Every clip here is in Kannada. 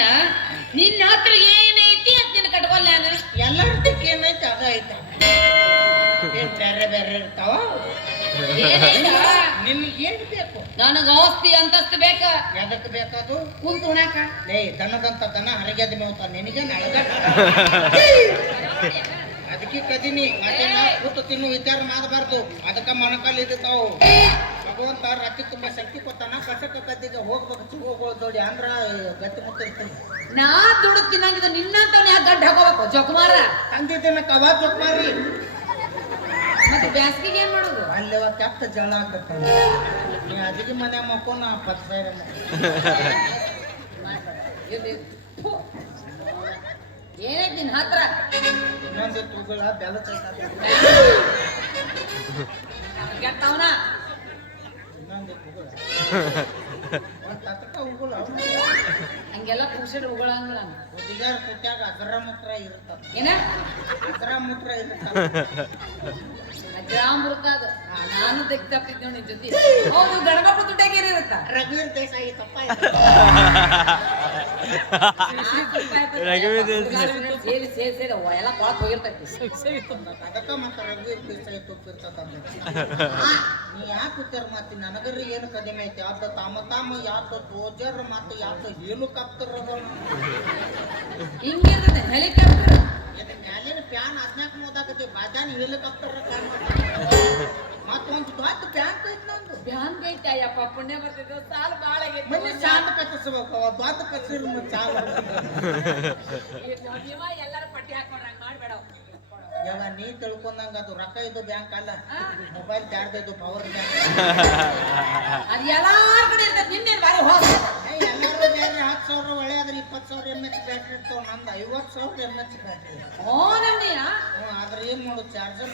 ಏನ ನಿನ್ನ ಹತ್ರ ಏನೈತಿ ಅಂತ ನಿನ್ನ ಕಟ್ಕೊಲ್ಲ ನಾನು ಎಲ್ಲರದಕ್ಕೆ ಏನೈತಿ ಅದ ಐತೆ. ಏನ್ ಬೇರೆ ಬೇರೆ ಇರ್ತಾವ? ನಿನ್ಗೆ ಏನ್ ಬೇಕು? ನನಗ ಆಸ್ತಿ ಅಂತಸ್ತು ಬೇಕ. ಎದಕ್ ಬೇಕದು ಕುಂತು ಉಣಾಕ. ಲೇ ದನದಂತ ದನ ಹರಿಗೆದ ಮೇವ್ತ ನಿನಗೆ ನಳಗ ಅದಕ್ಕೆ ಕದಿನಿ ಮತ್ತೆ ನಾ ಕೂತು ತಿನ್ನು ವಿಚಾರ ಮಾಡಬಾರ್ದು. ಅದಕ್ಕ ಮೊಣಕಾಲ್ ಇದ್ದಾವು ಭಗವಂತ ರಾತ್ರಿ ತುಂಬಾ ಶಕ್ತಿ ಕೊತ್ತಾನ ಕಸಕ ಕದ್ದಿಗೆ ಹೋಗ್ಬೇಕು ಚಿಗೋಗಳು ಜೋಡಿ ಅಂದ್ರ ಗಟ್ಟಿ ಮುತ್ತಿರ್ತೀನಿ ನಾ ದುಡ್ಡು ತಿನ್ನಂಗಿದ ನಿನ್ನಂತ ಯಾಕೆ ಗಡ್ಡ ಹಾಕೋಬೇಕು? ಜೊಕುಮಾರ? ತಂದಿದ್ದೇನ ಕವಾ ಜೊಕುಮಾರಿ. ಮತ್ತೆ ಬ್ಯಾಸ್ಗಿಗೆ ಏನ್ ಮಾಡೋದು? ಅಲ್ಲಿ ಕೆಟ್ಟ ಜಳ ಆಗ್ತದೆ ನೀ ಮನೆ ಮನೆ ನಾ ಪತ್ ಸಾವಿರ ಏನೇ ನಿನ್ನ ಹತ್ರ. ಇನ್ನೊಂದು ತೂಗಳ ಬೆಲ್ಲ ಚೈತ ಹಂಗೆಲ್ಲ ಕುಸಿಡ್ ಉಗಳಂಗಿಲ್ಲ. ಹುಡುಗಿಯರ ತುಟ್ಯಾಗ ಅಜರ ಮೂತ್ರ ಇರುತ್ತ ಏನ? ಅಜರ ಮೂತ್ರ ಇರುತ್ತ ಅಜರಾಮೃತ ಅದು. ನಾನು ತೆಗ್ದಾಕ್ತಿದ್ದೆ ನಿನ್ ಜೊತೆ. ಹೌದು ಗಣಮಕ್ಳು ದುಡ್ಡಾಗ ಏನಿರುತ್ತ? ರಘುವೀರ್ ದೇಸಾಯಿ ತಪ್ಪ ನೀ ಯಾಕೆ ಮಾತಿ ನನಗರಿ ಏನು ಕಡಿಮೆ ಐತಿ ಅದ ತಾಮ ತಾಮ ಯಾತ ತೋಜರ್ ಮತ್ತು ಯಾತ ಏನು ಕಪ್ತರ ಹಿಂಗಿರ್ತೈತೆ ಹೆಲಿಕಾಪ್ಟರ್ ಇದು ಮ್ಯಾಲಿನ ಪ್ಯಾನ್ ಹದಿನಾಲ್ಕು ಮೂದಾಗತಿ ಬಾಜಾನ್ ಹೆಲಿಕಾಪ್ಟರ್ ಮತ್ತೊಂದು ದೊಡ್ಡ ಬ್ಯಾಂಕ್ ಐತಿ ನಂದು. ಬ್ಯಾಂಕ್ ಐತೆ ಅಯ್ಯಪ್ಪ. ಪುಣ್ಯ ಬರ್ತೈತೆ. ಸಾಲ ಬಾಳ ಮನೆ ಶಾಂತ ಕಟ್ಟಿಸ್ಬೇಕು ಅವ ಇವಾಗ ಚಾಲ ಮಾಡ್ಬೇಡ. ಯಾವ ನೀ ತಿಳ್ಕೊಂಡಂಗ ಅದು ರೊಕ್ಕ ಇದ್ದು ಬ್ಯಾಂಕ್ ಅಲ್ಲ. ಮೊಬೈಲ್ ಚಾರ್ಜ್ ಪವರ್ ಬ್ಯಾಂಕ್ ಅದು ಎಲ್ಲಾರ ಕಡೆ ಇರ್ತೈತೆ ಬಾರಿ ಹೋಗ. ಎಲ್ಲರೂ ಬೇರೆ ಹತ್ತು ಸಾವಿರ ಒಳ್ಳೆ ಆದ್ರೆ ಇಪ್ಪತ್ತು ಸಾವಿರ ಎಂ ಎಚ್ ಬ್ಯಾಟ್ರಿ ಇರ್ತಾವ ನಂದು ಐವತ್ತು ಸಾವಿರ ಎಂ ಎಚ್ ಬ್ಯಾಟ್ರಿ ಓ ಆದ್ರೆ ಏನ್ ಮಾಡೋದು ಚಾರ್ಜರ್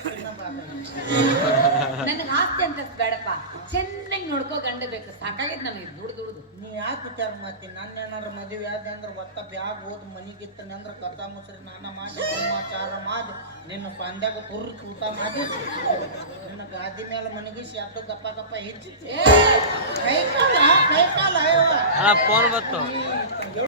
ನನಗೆ ಆಸ್ತಿ ಅಂತ ಬೇಡಪ್ಪ. ಚೆನ್ನಾಗಿ ನೋಡ್ಕೋ ಗಂಡ ಬೇಕು ಸಾಕಾಗಿದ್ ನನಗೆ ದುಡ್ಡು ದುಡ್ದು. ನೀ ಯಾಕೆ ವಿಚಾರ ಮಾಡ್ತೀನಿ ನನ್ನ ಏನಾರ ಮದುವೆ ಆದ ಅಂದ್ರೆ ಒತ್ತ ಬ್ಯಾಗ್ ಹೋದ್ ಮನಿಗಿತ್ತನೆ ಅಂದ್ರೆ ಕಸ ಮುಸ್ರಿ ನಾನ ಮಾಡಿ ಚಾರ ಮಾಡಿ ನಿನ್ನ ಪಂದ್ಯಾಗ ಕುರ್ರಿ ಊಟ ಮಾಡಿ. ನಿನ್ನ ಗಾದಿ ಮೇಲೆ ಮನಗಿಸಿ ಯಾಕೆ ಗಪ್ಪ ಗಪ್ಪ ಹೆಚ್ಚಿ ಏ ಕೈ ಕಾಲ ಕೈ ಕಾಲ ಫೋನ್